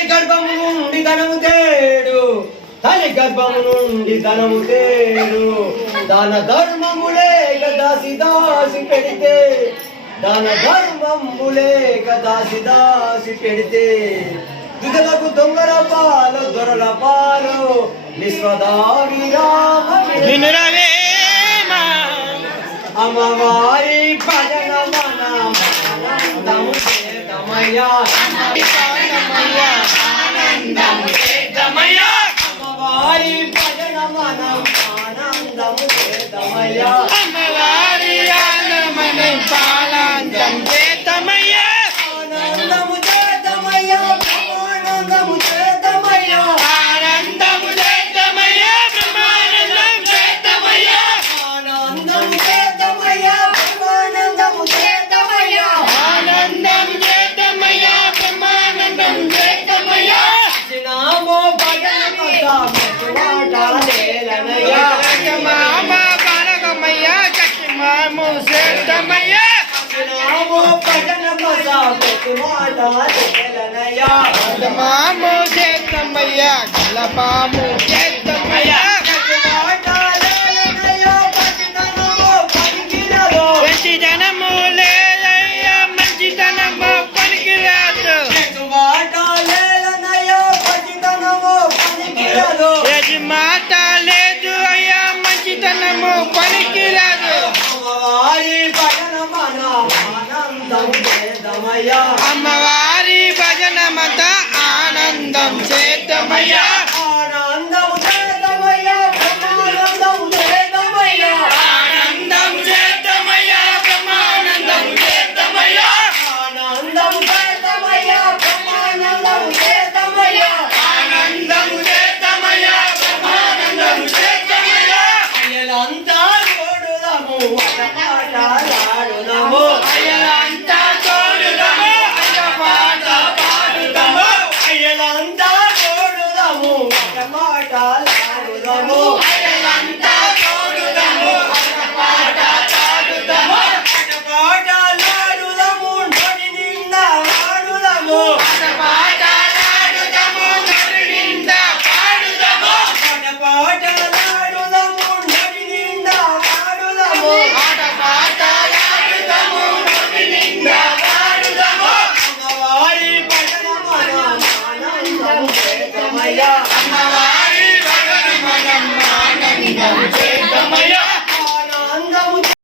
తల్లి గర్భము నుండి ధనము తేడు తల్లి గర్భము నుండి ధనము తేడు దాన ధర్మములే దాసి దాసి పెడితే దాన ధర్మములే దాసి దాసి పెడితే దుదలకు దొంగల పాలు దొరల పాలు విశ్వదారి అమ్మవారి భజన ఆనందము చేతమయ్యా అమ్మవారి భజన మనం ఆనందము చేతమయ్యా అమ్మవారి ఆనందము పానందం చేతమయ్యా ఆనందము చేతమయ్యా ఆనందము చేతమయ్యా ఆనందము చేతమయ్యా బ్రహ్మానందం చేతమయ్యా ఆనందము చేతమయ్యా ఆనందము చేతమయ్యా ఆనందం చేతమయ్యా బ్రహ్మానందం చేతమయ్యా నామో భజన మాటాలేలనయ్యా మామ బాలకమయ్యా చక్రమాము చేతమయ్యా నామో భజన మాటాలేలనయ్యా మాము చేతమయ్యా గలపాము చేతమయ్యా మాటాలేలనయ్యా భజనము పలికినదో మంచితనము లేదయ్యా మంచితనము పలికిరాదు మాటాలేలనయ్యా భజనము పలికినదో మాట లేదు అయ్యా మంచితనము పలికిరాదు అమ్మవారి భజన మన ఆనందం చేద్దామయ్యా అమ్మవారి భజన మత ఆనందం చేతమయ్యా